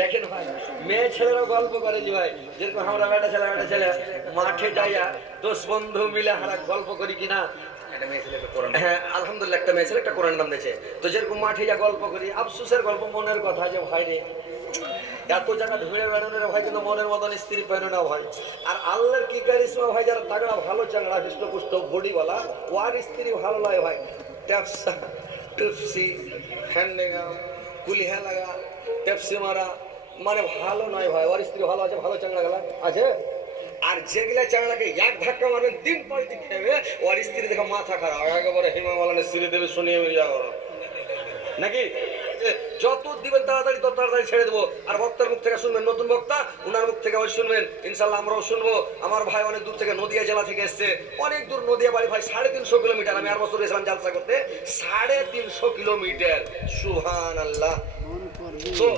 দেখেন ভাই, মেয়ে ছেলেরাও গল্প করে যে ভাই, যেরকম আমরা বেটা ছেলে মাঠে যাইয়া 10 বন্ধু মিলে হারা গল্প করি কিনা। হ্যাঁ আলহামদুলিল্লাহ, একটা মেয়ে ছেলে একটা কোরআন নাম দিয়েছে। তো যেরকম মাঠে যা গল্প করি, আফসোসের গল্প, মনের কথা, যে ভাই রে এত জায়গা ধুয়ে বেড়ানোর ভাই, কিন্তু মনের মতন স্ত্রী পেনো না ভাই। আর আল্লাহর কি কারিশমা ভাই, যারা তাগড়া ভালো চাংড়া হৃষ্টপুষ্ট বডিওয়ালা, ওয়ার স্ত্রী ভালো লাগে ভাই। ট্যাপসা টুপসি হ্যান্ডেগাম কুলিহা লাগা ট্যাপসি মারা, মানে ভালো নয় ভাই। ওর স্ত্রী ভালো আছে, ভালো চাংড়া গেলা আছে। আর যেগুলা চাংড়াকে এক ধাক্কা মারবেন 3 পাল্টি খেবে, ওর স্ত্রী দেখে মাথা খারাপ, একেবারে হিমামালানের স্ত্রী দেবে, শুনিয়ে মেরে যাবো নাকি। যত দিবেন তাড়াতাড়ি তত তাড়াতাড়ি ছেড়ে দেবো। আর বক্তার মুখ থেকে শুনবেন, নতুন বক্তা, উনার মুখ থেকে ওই শুনবেন, ইনশাল্লাহ আমরাও শুনবো। আমার ভাই অনেক দূর থেকে, নদিয়া জেলা থেকে এসছে, অনেক দূর, নদিয়া বাড়ি ভাই, 350 কিলোমিটার। আমি আর বছর এসেছিলাম জালসা করতে, 350 কিলোমিটার। সুবহানাল্লাহ। তো